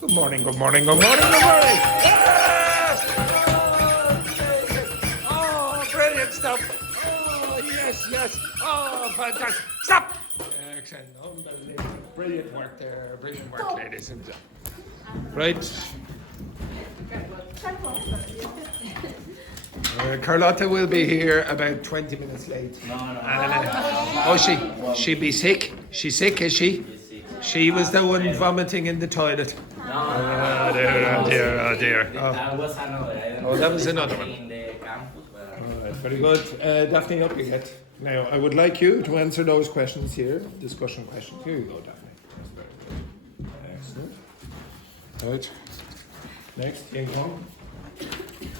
Good morning, good morning, good morning, good morning. Yes! Oh, brilliant stuff. Oh, yes. Oh, fantastic. Stop. Excellent. Unbelievable. Brilliant work there. Brilliant work, ladies and gentlemen. Right. Carlotta will be here about 20 minutes late. No. She be sick? She's sick, is she? She was the one vomiting in the toilet. Oh dear. That was another. Oh, that was another one. In the campus, but Alright, very good. Daphne, up you get. Now, I would like you to answer those questions here, discussion questions. Here you go, Daphne. That's very good. Excellent. Right. Next, income.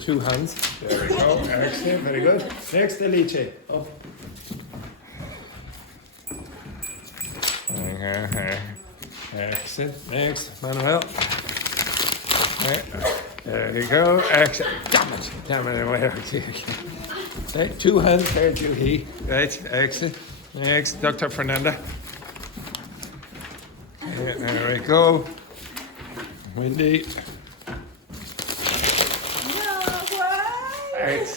2 hands. There we go. Excellent. Very good. Next, Alice. Up. Excellent. Next, Manuel. There you go. Excellent. Damn it. Right, 2 hands there, Juhi. Right, excellent. Next, Dr. Fernanda. There we go. Wendy.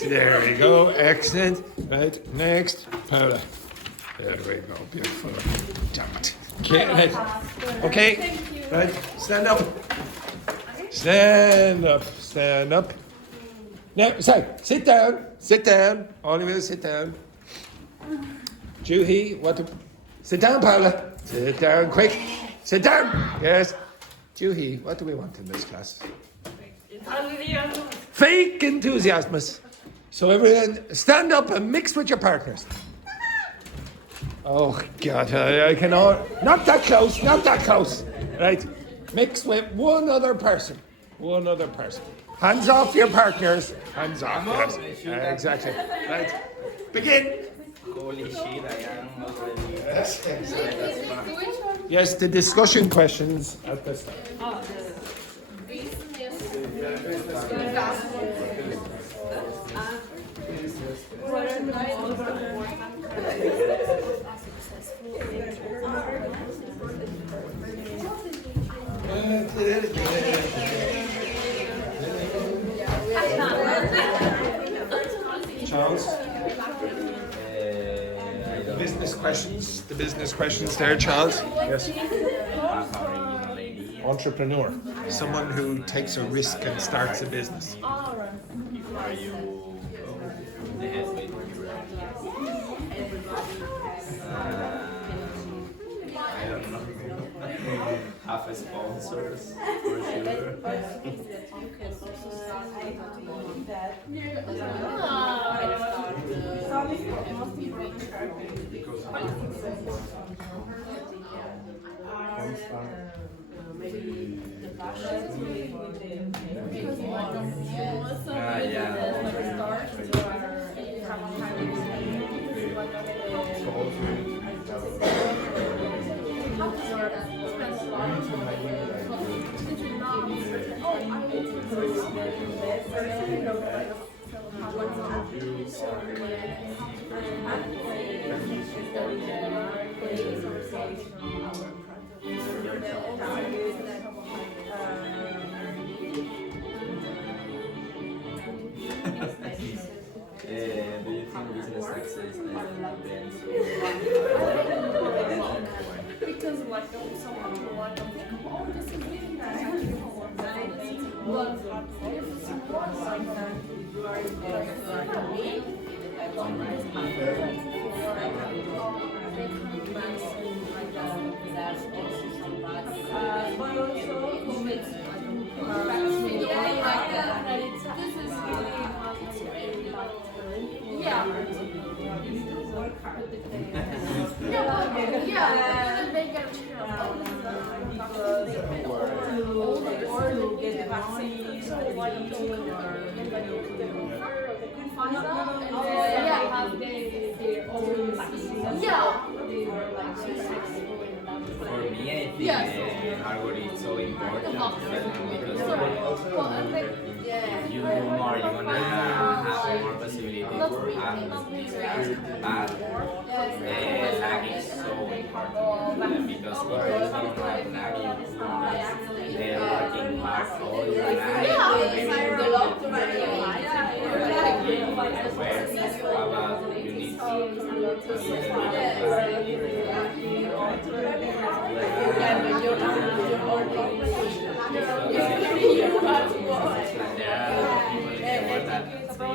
There we go. Excellent. Right, next, Paula. There we go. Beautiful. Damn it. Okay, right. Okay. Right, stand up. Stand up. Now, sorry, sit down. All of you sit down. Juhi, sit down, Paula. Sit down, quick. Sit down. Yes. Juhi, what do we want in this class? Fake enthusiasm. So everyone, stand up and mix with your partners. Oh, God, I cannot. Not that close. Right. Mix with one other person. Hands off your partners. Hands off. Yes. Exactly. Right. Begin. holy shit, I am already. Yes, the discussion questions at the start. Charles? The business questions there, Charles? Yes. Entrepreneur. Someone who takes a risk and starts a business. Are you the head with I don't know. Have a sponsors for sure. Do you think business success depends Because like someone who like oh this is really nice. But if someone like that for me, For me, I think algorithm is so important because if you do more, you're gonna have more possibility to have bad. Lag is so important because if you don't have lag, the working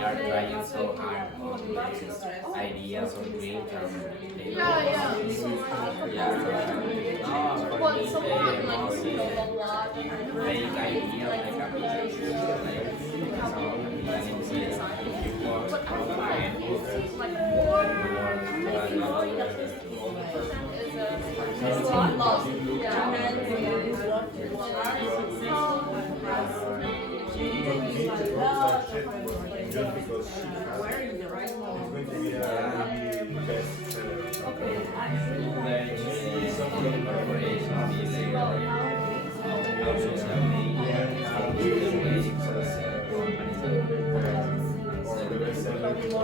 are trying so hard on these ideas or dreams and they don't Yeah. yeah. No, for Well, me, someone the like most a lot of fake idea of the capitalism, like capitalism is if you work but I for feel money, like more you work for majority of this 80% is love. Just because she has it's going to be a really bestseller. some corporation is social media, how to companies Or the bestseller for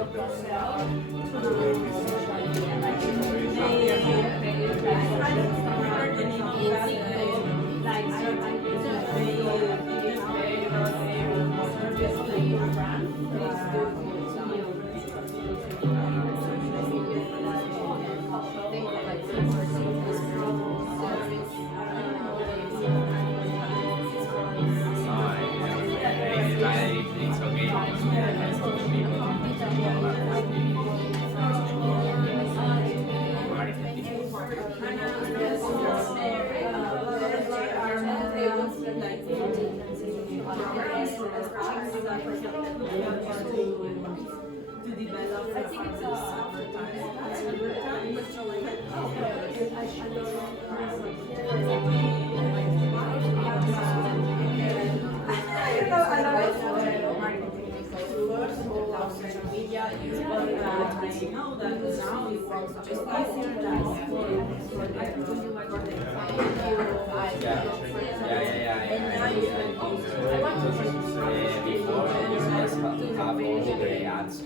before you just have to have all the ads.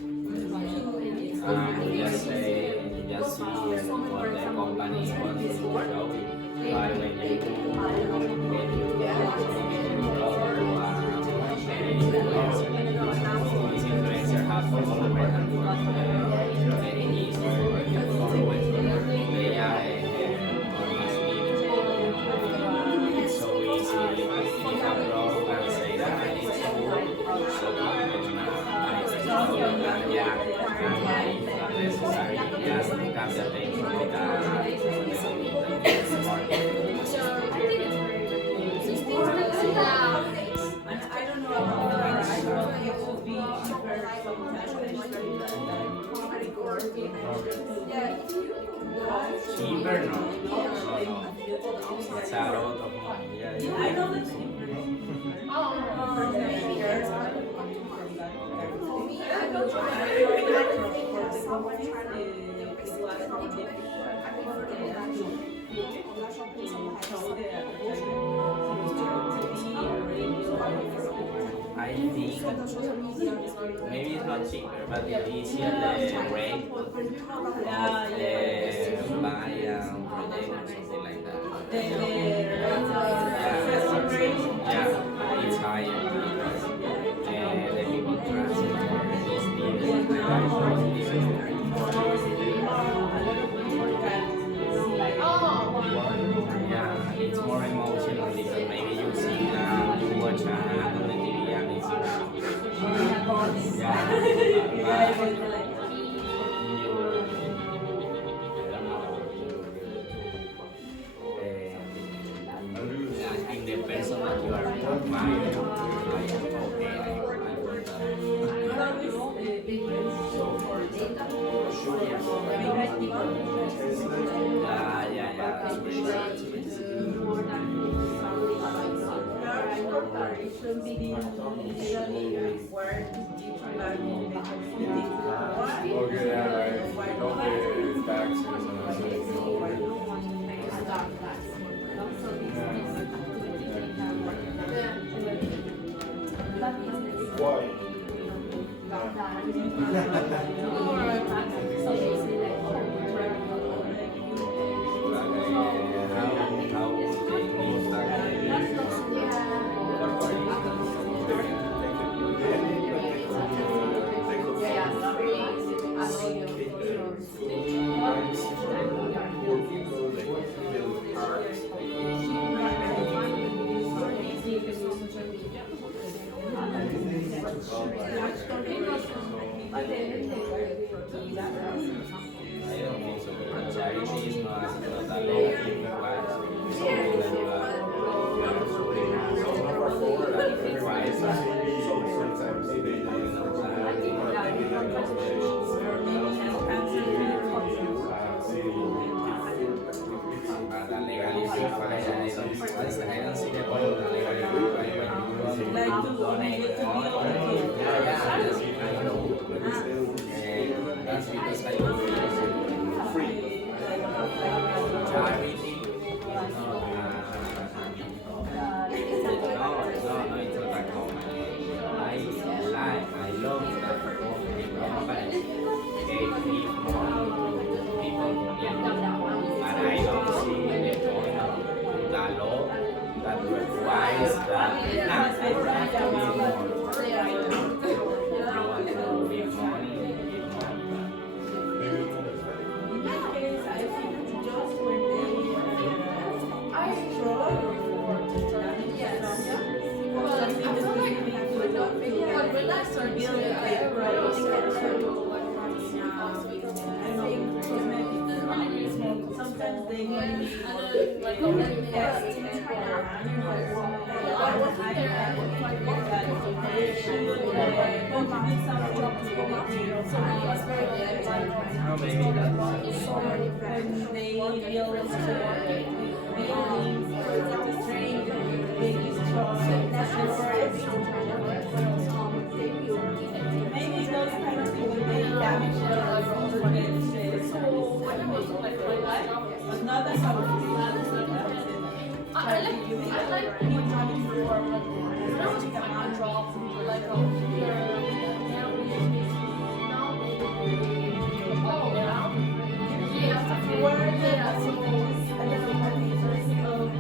You just say, you just see what the company wants to show. But when you this influencer has followers and very easy for your followers. They are it's so easy. You have a blog and say that it's cool. So yeah, and necessary. Just to catch the attention with cheaper, no. It's a lot of money. I think maybe it's not cheaper, but it's easier the rate of the buy and project or something like that. Yeah, it's higher because the people trust yeah, it's more emotional because maybe you see you watch an ad on the TV and it's I think the person that you are admiring, Why? donate money. Yeah, I know. That's because I do free charity. It's not a company. I love that company gave me money to people, but I don't see the point of the law that requires that have to give money. If you want to give money, give money. In my case, I think just when they struggle for studying when I started to sometimes they need like Oh, maybe that's maybe those kind of things they damage their but not that how I like having more drop like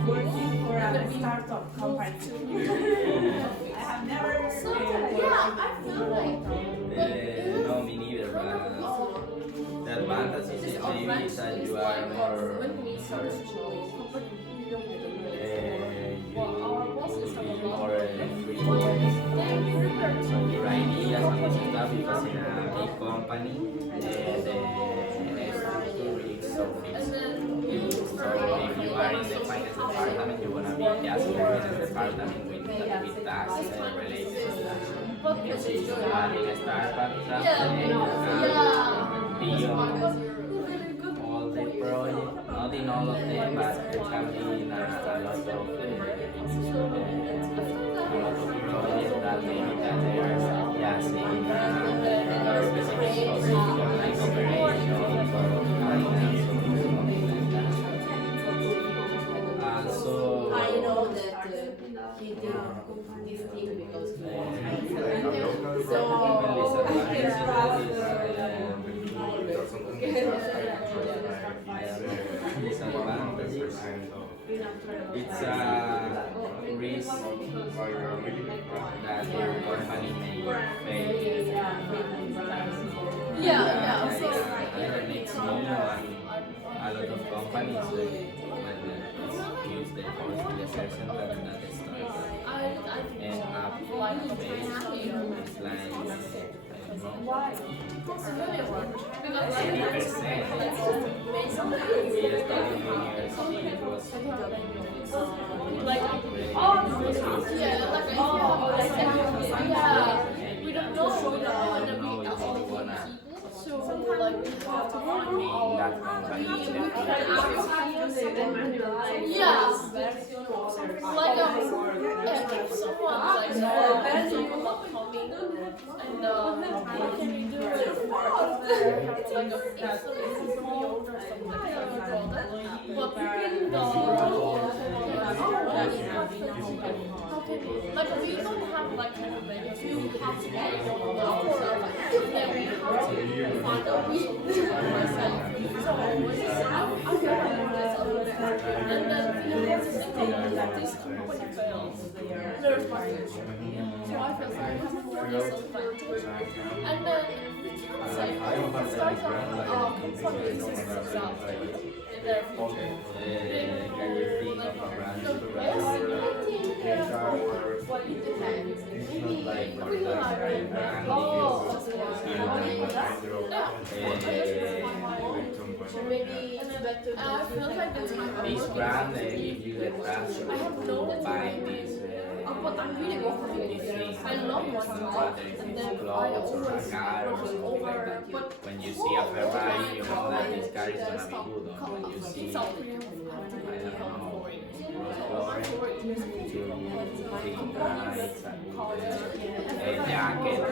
working for a startup company. I have never I feel like no, me neither, but the advantage is maybe that you are more when we started your ideas and stuff because in a big company the structure is so fixed. So if you are in the finance department, you want to be just in the finance department with tasks related to that. If you are in a startup, beyond all the projects, not in all of them, but there can be in a lot of projects that maybe that they are just in a specific position like operations or finance or something like that. So I know that he did this thing because he was so disadvantages. It's a risk that your company may fail. so It makes me and a lot of companies when use the person that started end up failing. It's like it's really hard because 80%. We are studying in university, it was like yeah, like we don't know who they're gonna be all the people. So like we have to find that company. like if someone like people not coming and what can we do like a or something like that. But like we don't have like kind of like you have to like then we have to find a way to myself. So I feel like this a little bit hard. And then we have to think of that this company fails. There's my future. So I feel like I have more disadvantage. And then we can't say start companies and stuff in their future. What you depend. Like for the I feel like the time this brand they give you the trust to buy this but I'm really these things. I love one Whether it's clothes or a car or something like that. When you see a Ferrari, you know that this car is gonna be good. Or when you see, I don't know, flowers, to clean lights, and a jacket or a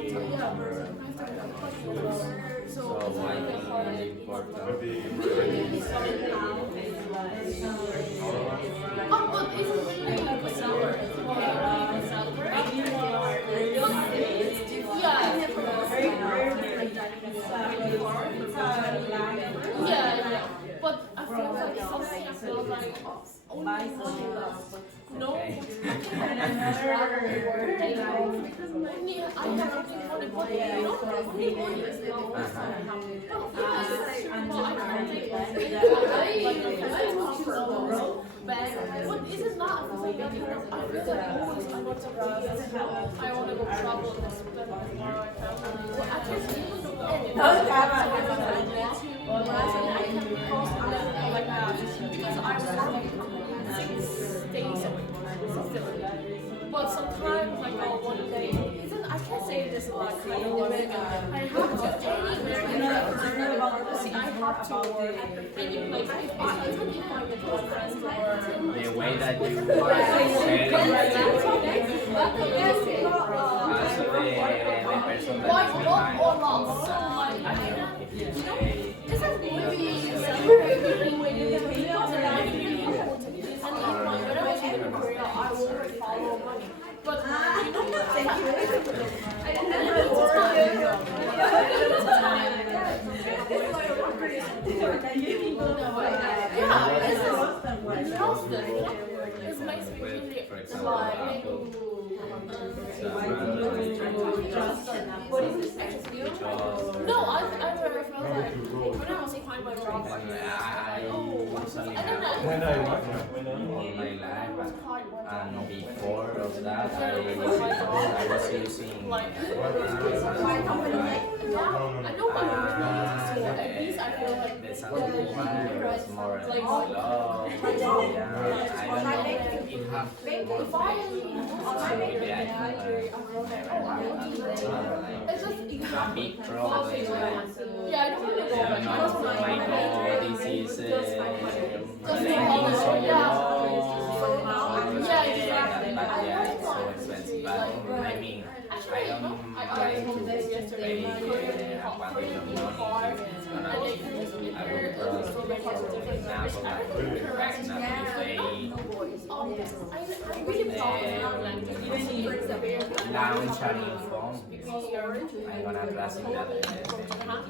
t-shirt. So I think it's important. Oh, but it's really a seller. Yeah, but I feel like something I feel like only no. I but is it not? I feel like always I want to I want to go travel and spend more I can. Well, I can't even do that. I can post like that because I'm working 6 days a week. But sometimes, like, one day, I can't say this a lot, kind of like, I have to anywhere in the see, I have to work any place. Even if I'm with my friends or The way that you are saying also the person that is behind. this is maybe I will follow money. But you know what? Thank you. I didn't have to work. It's nice to be no, I never felt like when I was applying my job, I usually have all my life, and before of that, I was using my company. I know what you're doing, so at least I feel like the salary was more like low. I don't know if it have it's just a big problem. yeah, I don't really know. My God, this is but yeah, it's so expensive. But I mean, I don't mind to pay a quantity of money. I would lounge and phone. I'm gonna address it that.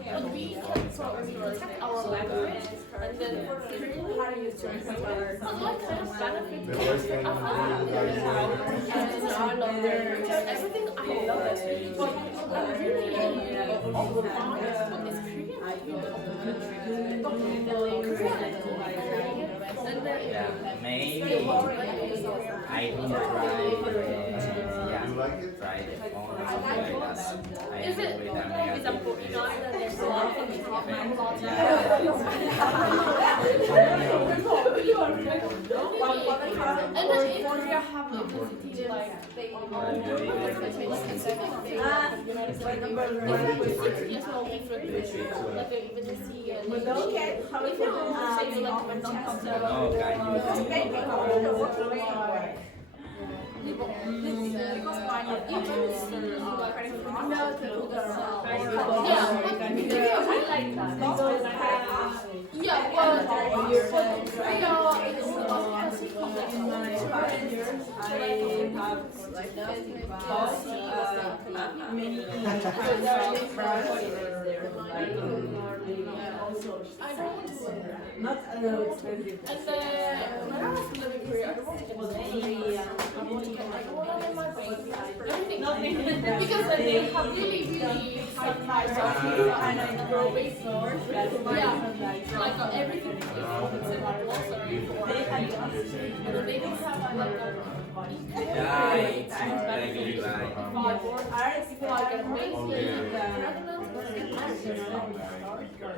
But we can protect our language and then how to use it. But what kind of benefit? Everything I love it, but I really honest, but it's Yeah, maybe I don't try try the phone or something like that. I is it with them. example, you know, that there's a lot of and then in Korea have obesity, like they yes, no, like the obesity and if you say you like when not because my yeah, but I don't not a little expensive. and then when I was living here, I don't want to get my brain. Nothing. Because they have really high prices and growing stores. Yeah, like everything is focused in our grocery for and they don't have like Yeah, it's really like.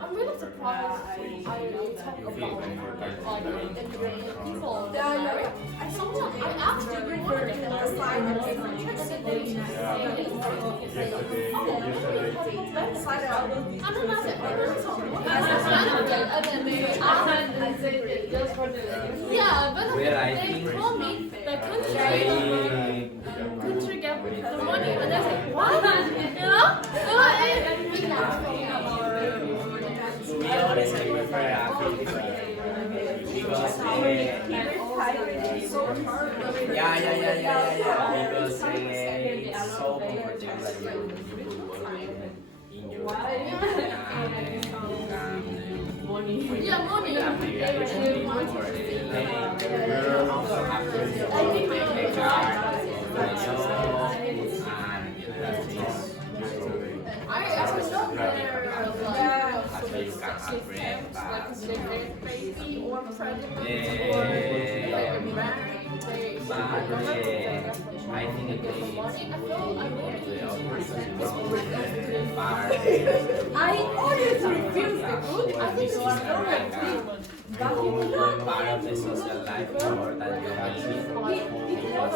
I'm really surprised I talk about people. I asked you before the last Yeah, but Well, I they think told me the country I get the money, and I said, what? You know? to be honest, I prefer Africa because because it's so comfortable that you could work in your Yeah, money. I think I always refuse the food. I think you are correct. part of the social life more than you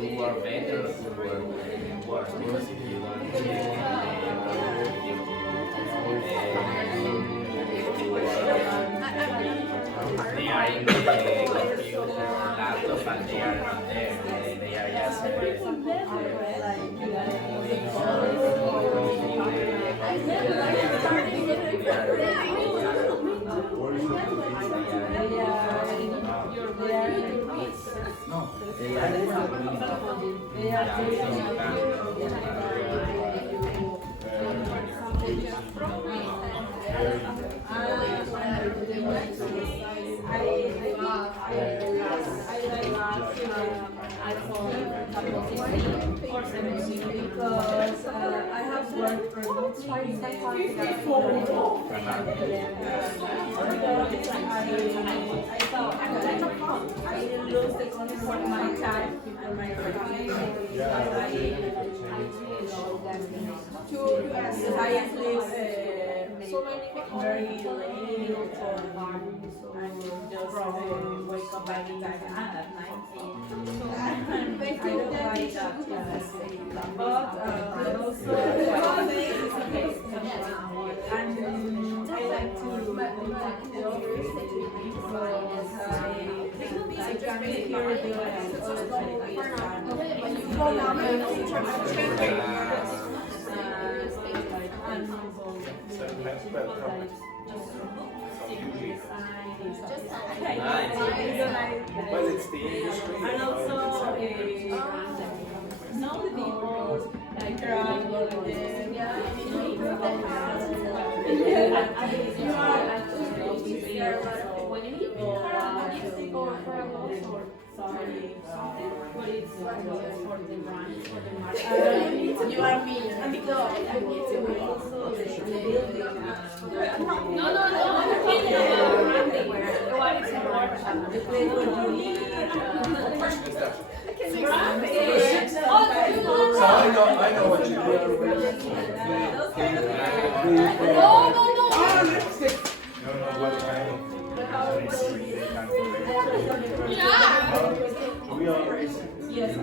you are better to work because if you want to they are in the computer laptop and they are not there. They are just no, they because I have worked for I lose the control of my time and my family. I sleep very late or just wake up by the time at night. I don't like that. But also, and I like to the office because I can hear But it's the industry. and also know the people like around You are me. and because I need to also the building. No. What is important? The place where you live. So I know what you do. No, what kind of we are Yes,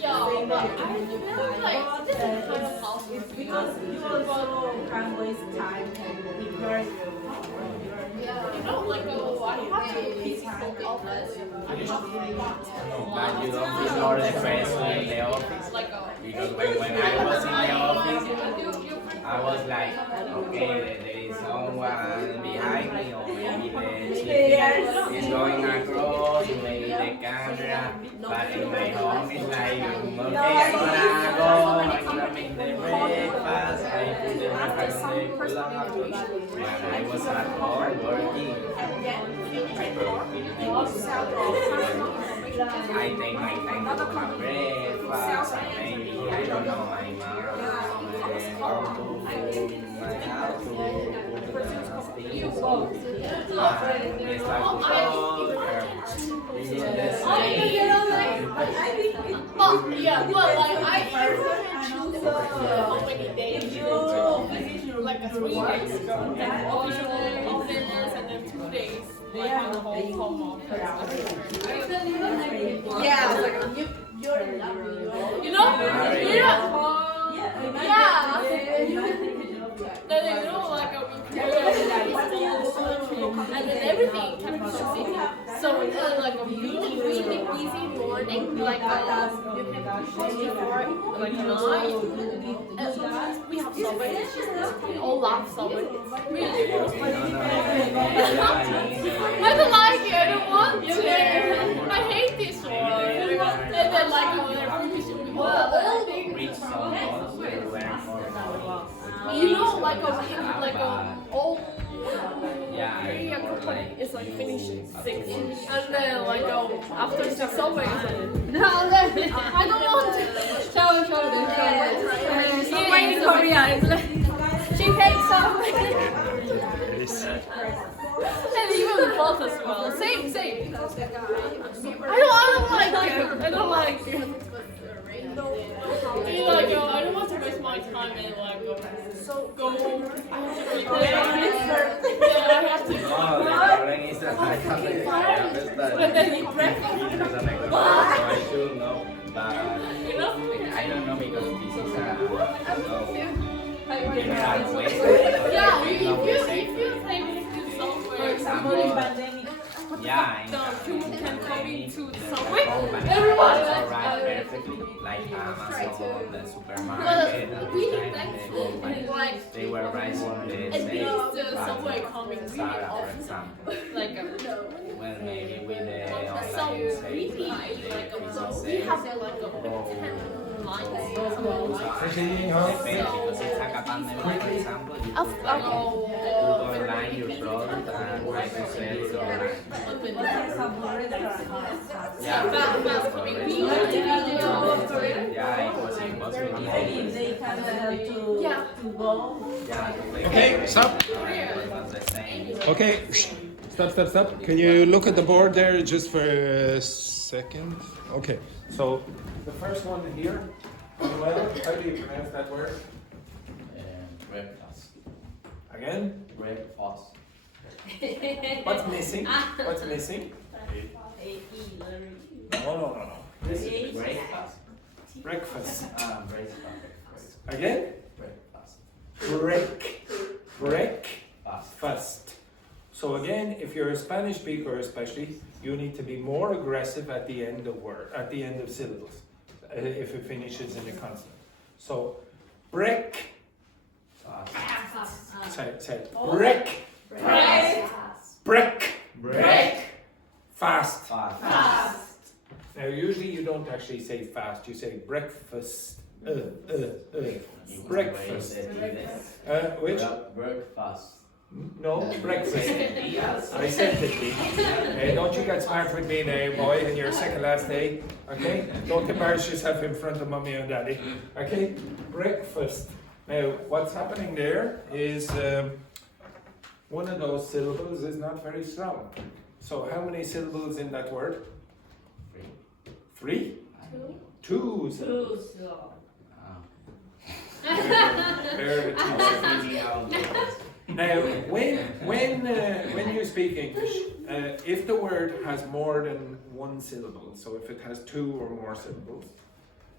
Yeah, but I feel like this is kind of possible because you also can waste time if you're you don't like go I have to physical office. But you don't feel all the pressure in the office. Like Because when I was in the office, I was like, okay, there is someone behind me, or maybe the chief is going across, maybe the But in my home it's like, okay, I'm gonna go, I'm gonna make the breakfast, I put the breakfast in the clock. When I was at home working, I take my time to do my breakfast, and maybe, I don't know, my mom, how to my house, to put the things, it's like to But yeah, but like I choose how many days you go like a 3 days ago, and officially fitness, and then 2 days like on the whole home office. Yeah, it's like you're You know, yeah. Then you know like and then everything can be so easy. So like a really easy morning, like you can post before like 9. We have Subway. We all love Subway. Really. I don't like it. I don't want to. I hate this one. And then like you know, like a old Korean company is like finishing 6, and then like after 6 Subway is like no, I don't want to. Show them. Subway in Korea is like she hates Subway. And even the boss as well. Same. I don't like it. I don't like it. You know, like, I don't want to waste my time and like go. I have to. And then eat breakfast. I should know, but You know? I don't know because this is general way. Yeah, if you think somewhere, somebody Yeah, the people can come into the subway, company everyone also like run perfectly, like Amazon, the but supermarket, really and thankful the and like they were rising the at sales. least the subway coming really Zara, for often. example. Like Well, maybe with the so online really sales, like the we have like 10 lines. Proceeding, huh? depends because it's like a pandemic, for example, you Of could like, you go online your product and try to sell it online. Yeah, Fast coming really yeah, it was impossible. yeah. Okay, stop. It was the same. Okay, stop. Can you look at the board there just for a second? Okay, so the first one here, well, how do you pronounce that word? Breakfast. Again? Breakfast. What's missing? What's missing? No. This is Breakfast. breakfast. Breakfast. Again? Breakfast. Breakfast. So again, if you're a Spanish speaker especially, you need to be more aggressive at the end of syllables, if it finishes in a consonant. So, break. Say break. Break. Fast. Now usually you don't actually say fast, you say breakfast. Breakfast. Which? Breakfast. No, breakfast. I said it. Hey, don't you get smart with me now, boy, in your second last day. Okay? Don't embarrass yourself in front of mommy and daddy. Okay? Breakfast. Now, what's happening there is one of those syllables is not very strong. So, how many syllables in that word? 3? 2 syllables. There are the 2 syllables. Now, when you speak English, if the word has more than 1 syllable, so if it has 2 or more syllables,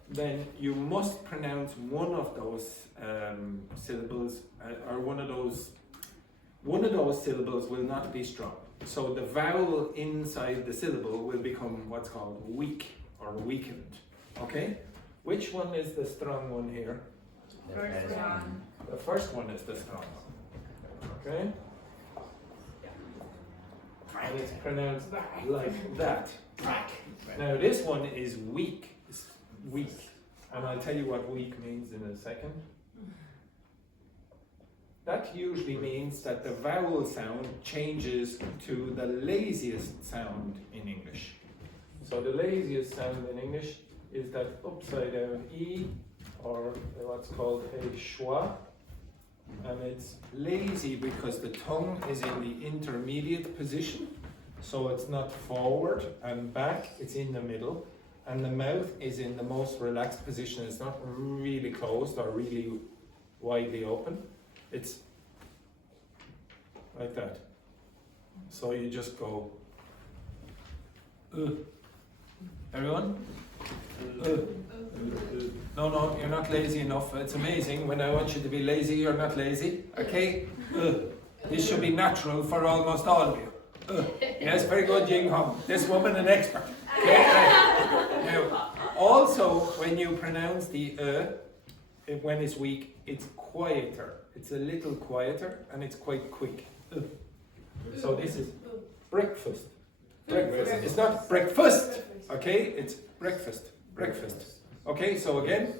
then you must pronounce one of those syllables, or one of those syllables will not be strong. So the vowel inside the syllable will become what's called weak or weakened. Okay? Which one is the strong one here? The first one is the strong one. Okay? And it's pronounced like that. Now this one is weak. It's weak. And I'll tell you what weak means in a second. That usually means that the vowel sound changes to the laziest sound in English. So the laziest sound in English is that upside down E, or what's called a schwa. And it's lazy because the tongue is in the intermediate position. So it's not forward and back, it's in the middle. And the mouth is in the most relaxed position. It's not really closed or really widely open. It's like that. So you just go, everyone? No, you're not lazy enough. It's amazing. When I want you to be lazy, you're not lazy. Okay? This should be natural for almost all of you. Yes, very good, Jing Hong. This woman an expert. Okay? Now, also, when you pronounce the when it's weak, it's quieter. It's a little quieter and it's quite quick. So this is breakfast. Breakfast. It's not breakfast. Okay? It's breakfast. Breakfast. Okay, so again?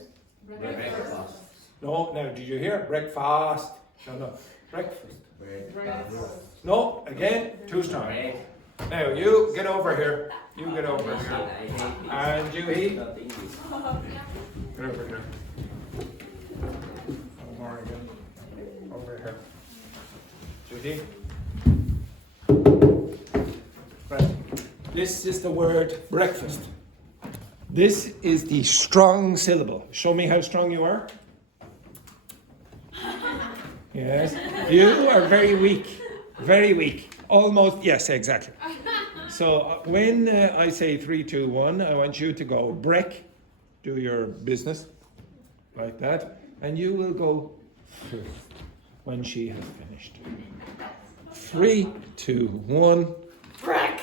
Breakfast. No, now did you hear? Breakfast. No. Breakfast. No, again, too strong. Now you get over here. You get over here. And you eat. Get over here. One more again. Over here. Judy. Right. This is the word breakfast. This is the strong syllable. Show me how strong you are. Yes. You are very weak. Very weak. Almost, yes, exactly. So when I say 3, 2, 1, I want you to go break, do your business, like that, and you will go first when she has finished. 3, 2, 1, break!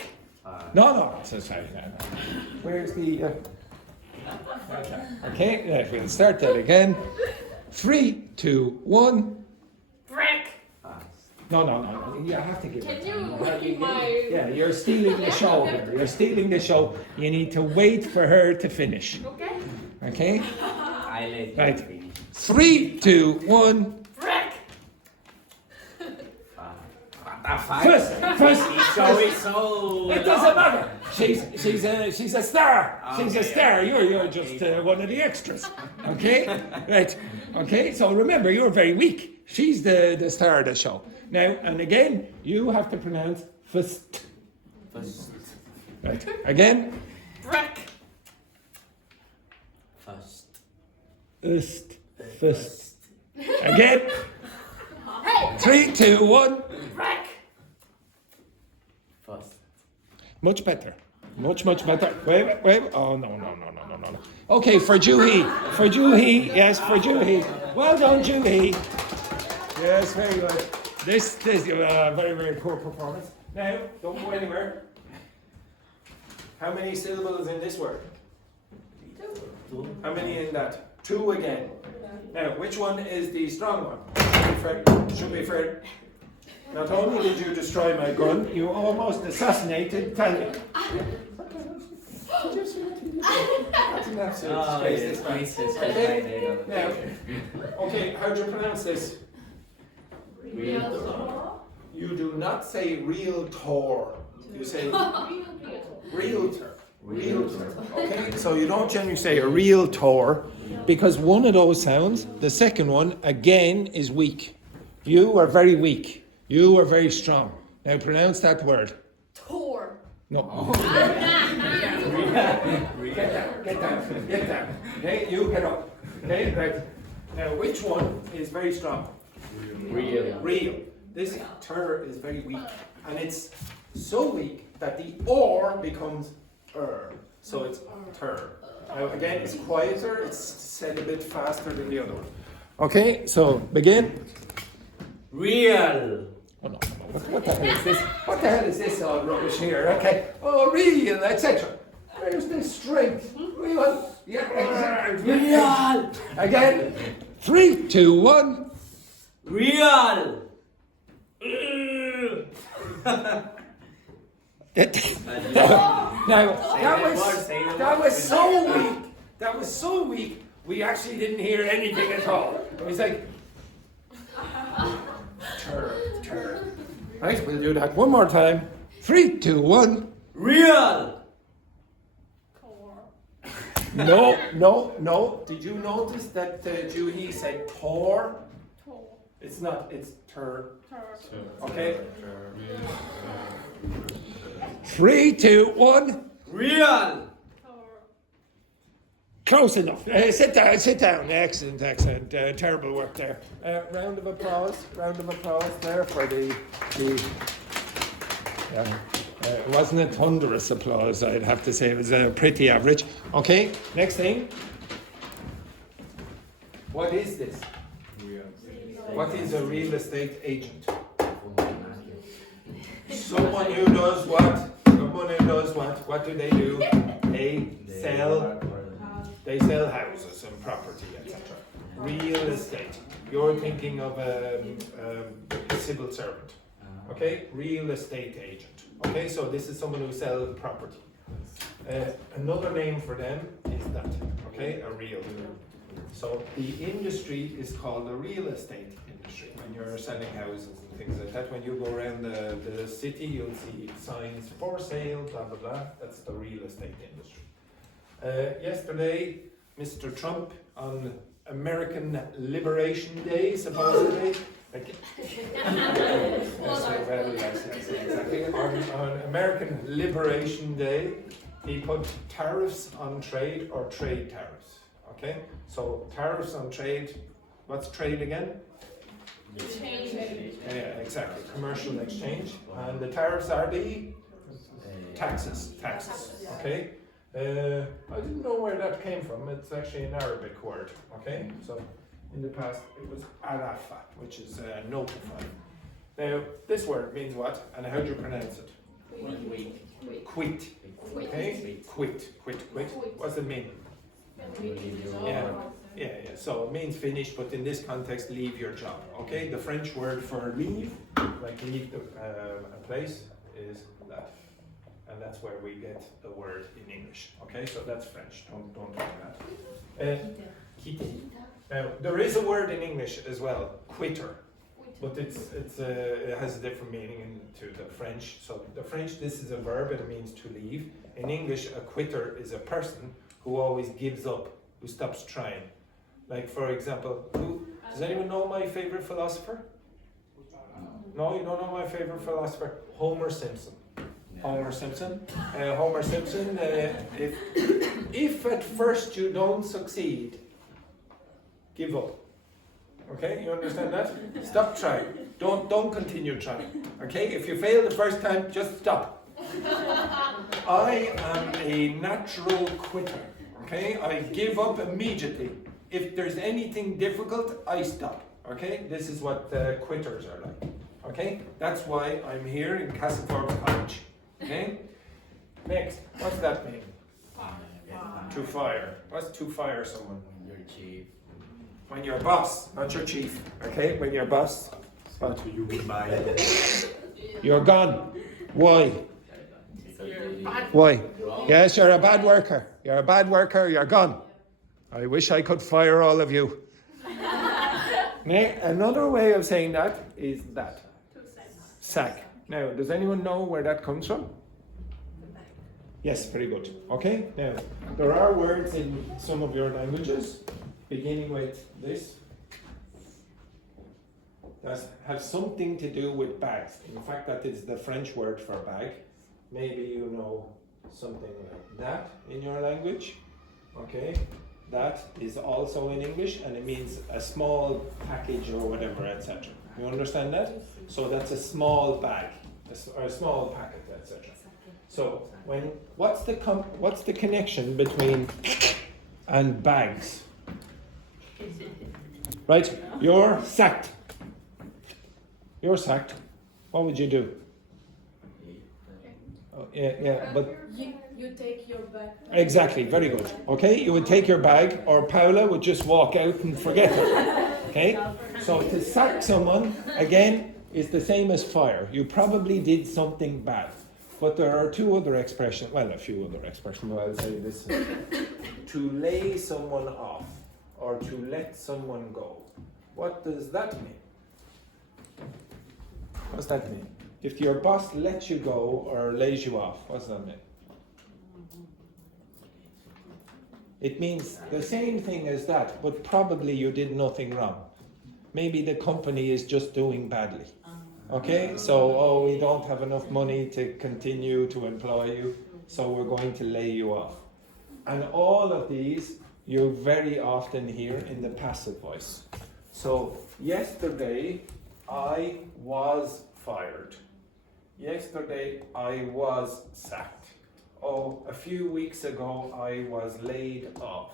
No, sorry. Where's the... Okay, we'll start that again. 3, 2, 1, break! No. You have to give it time. Can you read my... Yeah, you're stealing the show here. You're stealing the show. You need to wait for her to finish. Okay? I let you Right. finish. 3, 2, 1. First. So It doesn't matter. She's a star. She's a Okay, star. You're just one of the extras. Okay? Right. Okay. So remember, you're very weak. She's the star of the show. Now and again, you have to pronounce first. Right. Again. Break. First. Again. 3, 2, 1. Break. Much better. Much better. Wait. Oh, no. Okay, for Juhi. Yes, for Juhi. Well done, Juhi. Yes, very good. This is a very poor performance. Now, don't go anywhere. How many syllables in this word? 2. How many in that? 2 again. Now, which one is the strong one? Should be fair. Not only did you destroy my gun, you almost assassinated Tanya. That's an absolute disgrace, this man. Okay? Now, okay, how do you pronounce this? You do not say realtor. You say realtor. Okay, so you don't generally say a realtor because one of those sounds, the second one, again, is weak. You are very weak. You are very strong. Now pronounce that word. Tor. No. Get down. Okay, you get up. Okay, right. Now which one is very strong? Real. This ter is very weak. And it's so weak that the or becomes So it's ter. Now again, it's quieter. It's said a bit faster than the other one. Okay, so begin. Real. Oh no. What the hell is this? What the hell is this all rubbish here? Okay. Oh, real, etc. Where's the strength? Real. Yeah. Real. Again. 3, 2, 1. Real. Now, that was so weak. That was so weak. We actually didn't hear anything at all. It was like, turn. Right, we'll do that one more time. 3, 2, 1. Real. No. Did you notice that Juhi said tor? It's not, it's tur. Okay? 3, 2, 1. Real. Close enough. Sit down. Excellent. Terrible work there. Round of applause there for the it wasn't a thunderous applause, I'd have to say. It was pretty average. Okay, next thing. What is this? What is a real estate agent? Someone who does what? What do they do? They sell houses and property, etc. Real estate. You're thinking of a civil servant. Okay? Real estate agent. Okay, so this is someone who sells property. Another name for them is that. Okay, a realtor. So the industry is called the real estate industry. When you're selling houses and things like that, when you go around the city, you'll see signs for sale, blah blah blah. That's the real estate industry. Yesterday, Mr. Trump on American Liberation Day, supposedly. Exactly. On American Liberation Day, he put tariffs on trade or trade tariffs. Okay? So tariffs on trade, what's trade again? Exchange. Yeah, exactly. Commercial exchange. And the tariffs are the taxes. Okay? I didn't know where that came from. It's actually an Arabic word. Okay? So in the past it was arafa, which is notify. Now this word means what? And how do you pronounce it? Quit. Okay? Quit. What's it mean? Yeah. So it means finish, but in this context, leave your job. Okay? The French word for leave, like leave a place, is that. And that's where we get the word in English. Okay? So that's French. Don't forget that. Quitter. Now, there is a word in English as well, quitter. But it has a different meaning to the French. So the French, this is a verb, it means to leave. In English, a quitter is a person who always gives up, who stops trying. Like, for example, does anyone know my favorite philosopher? No, you don't know my favorite philosopher? Homer Simpson. Homer Simpson, if at first you don't succeed, give up. Okay, you understand that? Stop trying. Don't continue trying. Okay, if you fail the first time, just stop. I am a natural quitter. Okay, I give up immediately. If there's anything difficult, I stop. Okay, this is what quitters are like. Okay, that's why I'm here in Castleforbes College. Okay, next, what's that mean? To fire. What's to fire someone? Your chief. When you're boss, not your chief. Okay, when you're boss. What? You goodbye. You're gone. Why? Why? Yes, you're a bad worker. You're gone. I wish I could fire all of you. Another way of saying that is that. Sack. Now, does anyone know where that comes from? Yes, very good. Okay, now, there are words in some of your languages, beginning with this, that has something to do with bags. In fact, that is the French word for bag. Maybe you know something like that in your language. Okay, that is also in English, and it means a small package or whatever, etc. You understand that? So that's a small bag, or a small packet, etc. So what's the connection between and bags? Right, you're sacked. What would you do? Oh, yeah, but You take your bag. exactly, very good. Okay, you would take your bag, or Paula would just walk out and forget it. Okay, so to sack someone again is the same as fire. You probably did something bad. But there are two other expressions, well, a few other expressions, but I'll say this. To lay someone off or to let someone go. What does that mean? What's that mean? If your boss lets you go or lays you off, what's that mean? It means the same thing as that, but probably you did nothing wrong. Maybe the company is just doing badly. Okay, so we don't have enough money to continue to employ you, so we're going to lay you off. And all of these you very often hear in the passive voice. So, yesterday I was fired. Yesterday I was sacked. Oh, a few weeks ago I was laid off.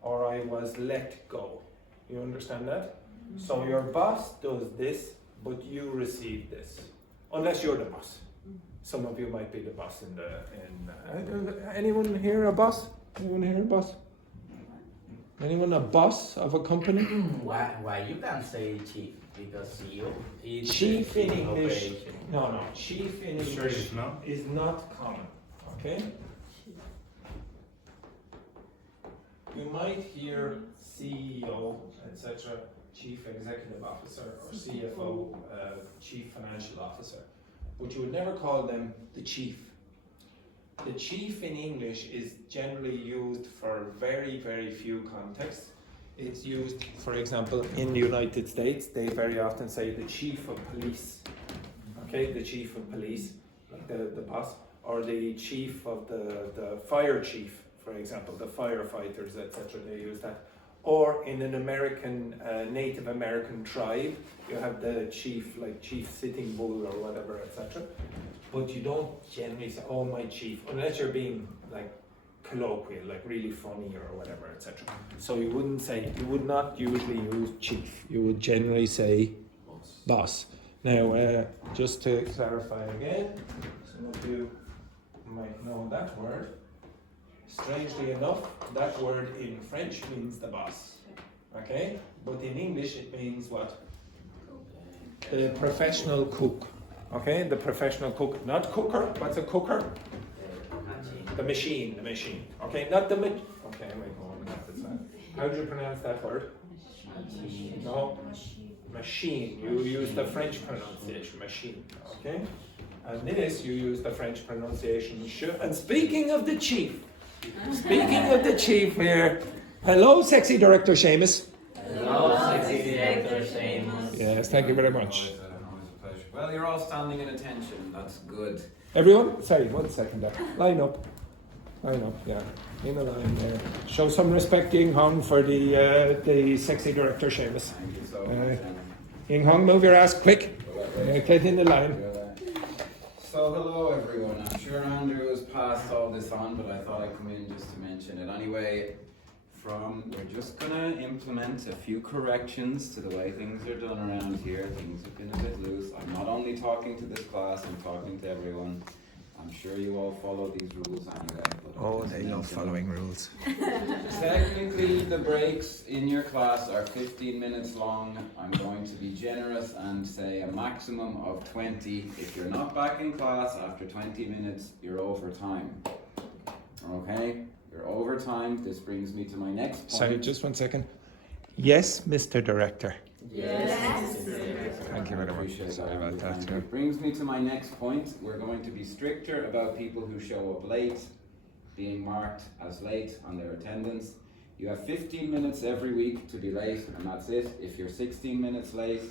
Or I was let go. You understand that? So your boss does this, but you receive this, unless you're the boss. Some of you might be the boss anyone here a boss? Anyone here a boss? Anyone a boss of a company? Why you can't say chief? Because CEO is Chief in English. operation. No, chief in English is not common. Okay? You might hear CEO, etc., Chief Executive Officer, or CFO, Chief Financial Officer, but you would never call them the chief. The chief in English is generally used for very, very few contexts. It's used, for example, in the United States, they very often say the chief of police. Okay, the chief of police, like the boss, or the chief of the fire chief, for example, the firefighters, etc. They use that. Or in an American, Native American tribe, you have the chief, like Chief Sitting Bull or whatever, etc. But you don't generally say, oh, my chief, unless you're being like colloquial, like really funny or whatever, etc. So you would not usually use chief. You would generally say boss. Now, just to clarify again, some of you might know that word. Strangely enough, that word in French means the boss, okay? But in English it means what? The professional cook, okay? The professional cook, not cooker, what's a cooker? The machine, okay? Not the okay, I might go on that side. How do you pronounce that word? No? Machine, you use the French pronunciation, machine, okay? And this, you use the French pronunciation, and speaking of the chief, here, hello, sexy director Seamus. Hello, sexy director Seamus. Yes, thank you very much. Always a pleasure. Well, you're all standing in attention. That's good. Everyone, sorry, 1 second there. Line up, yeah, in a line there. Show some respect, Ying Hong, for the sexy director Seamus. Thank you so much. Ying Hong, move your ass quick. Get in the line. So, hello everyone. I'm sure Andrew has passed all this on, but I thought I'd come in just to mention it. Anyway, we're just gonna implement a few corrections to the way things are done around here. Things have been a bit loose. I'm not only talking to this class, I'm talking to everyone. I'm sure you all follow these rules anyway. But They love following rules. Technically, the breaks in your class are 15 minutes long. I'm going to be generous and say a maximum of 20. If you're not back in class after 20 minutes, you're over time. Okay? You're over time. This brings me to my next point. Sorry, just 1 second. Yes, Mr. Director. Yes. Thank you very much. Appreciate Sorry that, about Andrew. that. Thank Yeah. you. Brings me to my next point. We're going to be stricter about people who show up late, being marked as late on their attendance. You have 15 minutes every week to be late, and that's it. If you're 16 minutes late,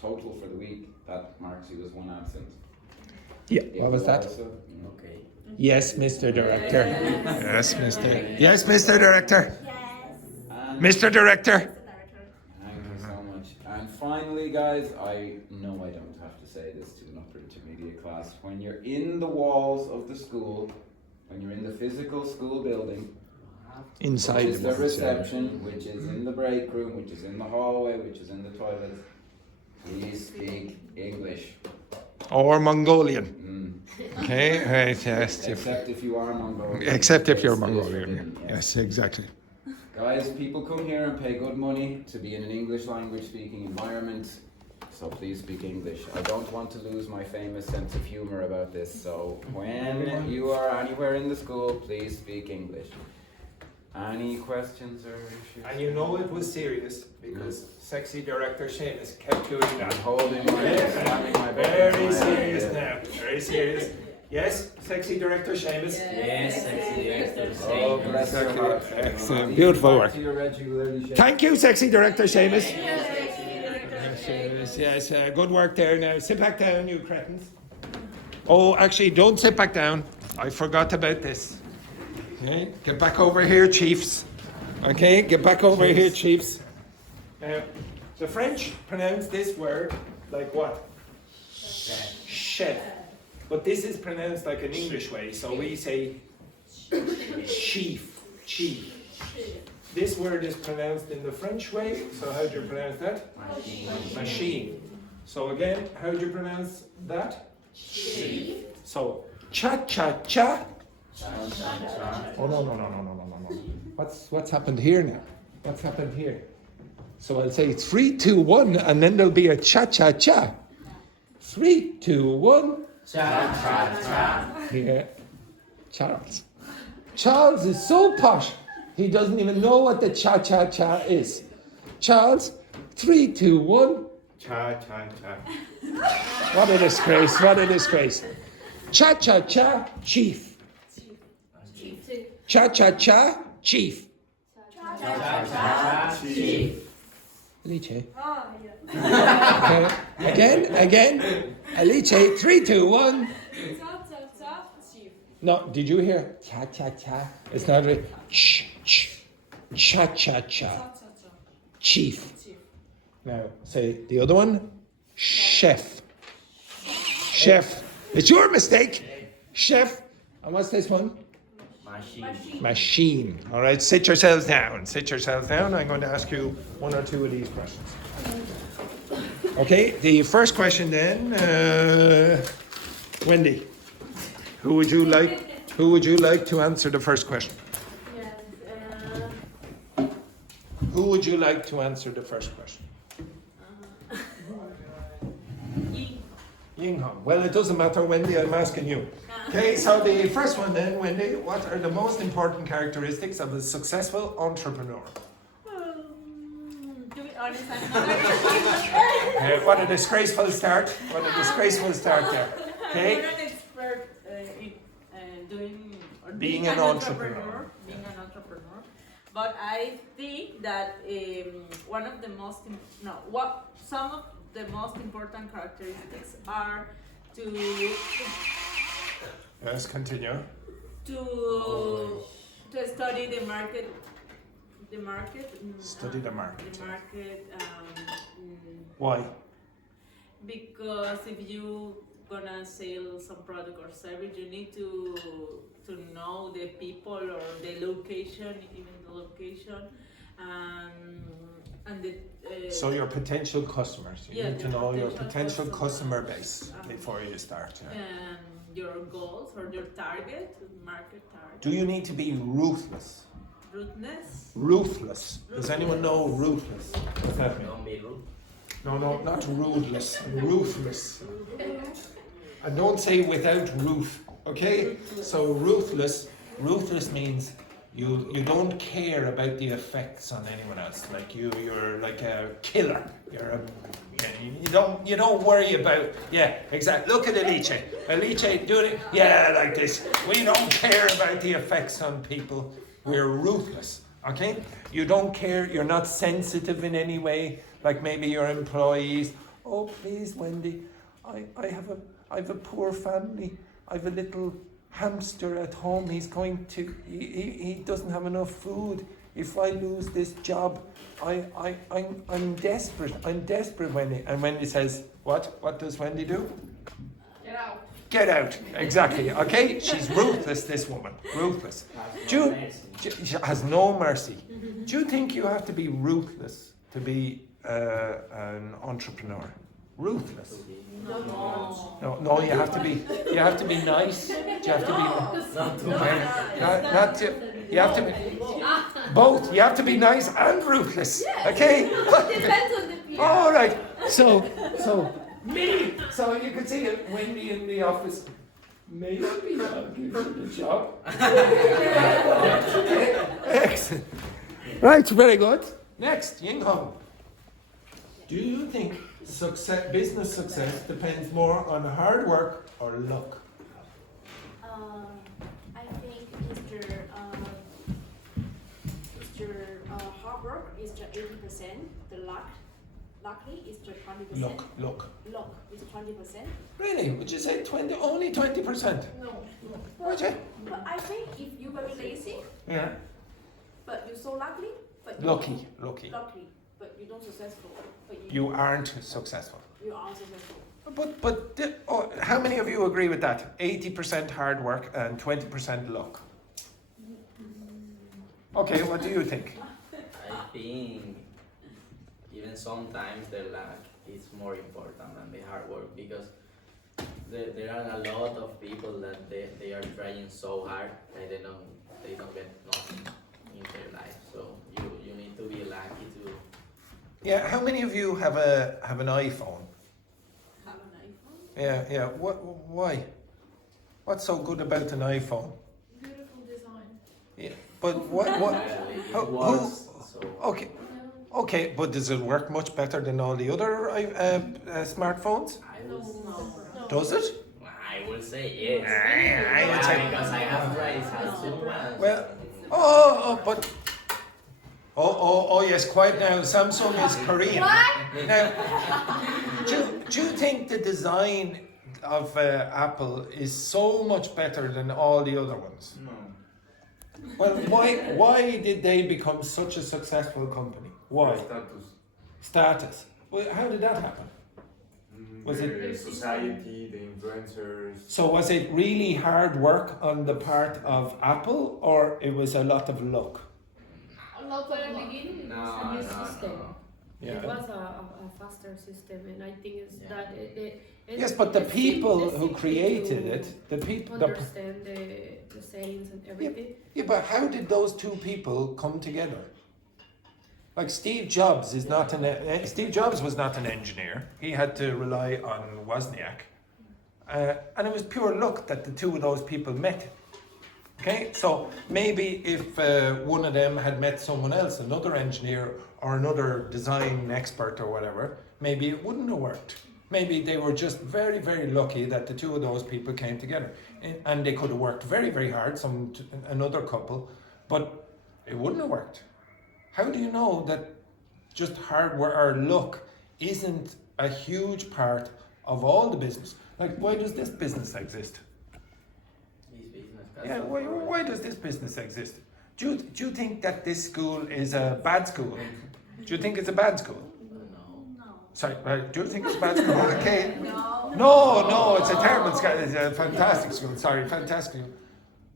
total for the week, that marks you as one absent. Yeah, If what was you that? also- Okay. Yes, Mr. Director. Yes, Mr. Director. And Mr. Director. thank you so much. And finally, guys, I know I don't have to say this to an upper intermediate class. When you're in the walls of the school, when you're in the physical school building, Inside which is the walls, yeah. reception, which is in the break room, which is in the hallway, which is in the toilet, please speak English. Or Mongolian. Mm. Okay, right, yes. Except if you are Mongolian. Except if you're It's Mongolian. forbidden, Yes, exactly. Guys, people come here and pay good money to be in an English language speaking environment. so please speak English. I don't want to lose my famous sense of humor about this, so when you are anywhere in the school, please speak English. Any questions or issues? And you know it was serious because sexy director Seamus kept doing that. I'm holding my, slamming my butt. Very serious now. Very serious. Yes, sexy director Seamus. Yes, sexy director. Oh, bless your heart. Excellent. Beautiful work. To your regularly, Seamus. Thank you, sexy director Seamus. Yes, good work there. Now sit back down, you cretins. Oh, actually, don't sit back down. I forgot about this. Okay, get back over here, chiefs. Okay, get back over here, chiefs. Now, the French pronounce this word like what? Chef. But this is pronounced like an English way, so we say chief. This word is pronounced in the French way, so how do you pronounce that? Machine. So again, how do you pronounce that? Chief. So, cha-cha-cha. Oh, no. What's happened here now? What's happened here? So I'll say 3, 2, 1, and then there'll be a cha-cha-cha. 3, 2, 1. Cha-cha-cha. Yeah. Charles. Charles is so posh, he doesn't even know what the cha-cha-cha is. Charles, 3, 2, 1. Cha-cha-cha. What a disgrace, what a disgrace. Cha-cha-cha, chief. Cha-cha-cha, chief. Cha-cha-cha. Chief. Alice. Okay. Again. Alice, 3, 2, 1. No, did you hear? Cha-cha-cha. It's not really. Cha-cha-cha. Chief. Now, say the other one. Chef. Chef. It's your mistake. Chef. And what's this one? Machine. All right, sit yourselves down. I'm going to ask you 1 or 2 of these questions. Okay, the first question then, Wendy. Who would you like to answer the first question? Who would you like to answer the first question? Ying Hong. Well, it doesn't matter, Wendy, I'm asking you. Okay, so the first one then, Wendy, what are the most important characteristics of a successful entrepreneur? To be honest, I'm not very What a disgraceful start. What a disgraceful start there. Okay? I'm not an expert in doing or Being an entrepreneur. Being an entrepreneur, but I think that one of the most some of the most important characteristics are to Yes, continue. study the market. Study the market. Mm, Why? because if you gonna sell some product or service, you need to know the people or the location, and the. So your potential customers. You need to your know your potential customer base before you start. Yeah. And your goals or your market target. Do you need to be ruthless? Rudeness. Ruthless. Does anyone know ruthless? What's that mean? Don't be rude. No, not rudeless. Ruthless. And don't say without roof. Okay? So ruthless means you don't care about the effects on anyone else. Like you're like a killer. You don't worry about. Yeah, exactly. Look at Alice. Alice doing it. Yeah, like this. We don't care about the effects on people. We're ruthless. Okay? You don't care. You're not sensitive in any way. Like maybe your employees. Oh, please, Wendy. I have a poor family. I have a little hamster at home. He doesn't have enough food. If I lose this job, I'm desperate. I'm desperate, Wendy. And Wendy says, what? What does Wendy do? Get out. Get out. Exactly. Okay? She's ruthless, this woman. Ruthless. She has no mercy. Do you think you have to be ruthless to be an entrepreneur? Ruthless. No, you have to be nice. You have to be you have to be both. You have to be nice and ruthless. Okay? Depends on the people. All right. So me. So you could see it, Wendy in the office. May not be give her the job. Excellent. Right, very good. Next, Ying Hong. Do you think business success depends more on hard work or luck? I think hard work is just 80%. The luckily is just 20%. Luck. Luck is 20%. Really? Would you say 20? Only 20%? No. Would you? But I think if you're very lazy, Yeah. but you're so lucky, but Lucky. but you don't successful, but You aren't successful. you are successful. How many of you agree with that? 80% hard work and 20% luck. Okay, what do you think? I think even sometimes the luck is more important than the hard work, because there are a lot of people that they are trying so hard that they don't get nothing in their life. So you need to be lucky to. Yeah, how many of you have an iPhone? Have an iPhone. Yeah. Why? What's so good about an iPhone? Beautiful design. Yeah, but what? Okay, but does it work much better than all the other smartphones? I will, No. Does it? I will say yes. I would say. Because I have tried Samsung. Well, but. Oh, yes, quiet now. Samsung is Korean. Now, do you think the design of Apple is so much better than all the other ones? No. Well, why did they become such a successful company? Why? Status. Well, how did that happen? Was it the society, the influencers? So was it really hard work on the part of Apple, or it was a lot of luck? A lot at the beginning, it was a new system. Yeah. It was a faster system, and I think it's that it Yes, but the people who seem created to it, the people. understand the settings and everything. Yeah, but how did those two people come together? Like Steve Jobs is not Steve Jobs was not an engineer. He had to rely on Wozniak, and it was pure luck that the two of those people met. Okay, so maybe if one of them had met someone else, another engineer or another design expert or whatever, maybe it wouldn't have worked. Maybe they were just very, very lucky that the two of those people came together, and they could have worked very, very hard. Another couple, but it wouldn't have worked. How do you know that just hard work or luck isn't a huge part of all the business? Like, why does this business exist? This business. Yeah, why does this business exist? Do you think that this school is a bad school? Do you think it's a bad school? No. Sorry, do you think it's a bad school? Okay. No. No, it's a terrible school. It's a fantastic school. Sorry, fantastic school.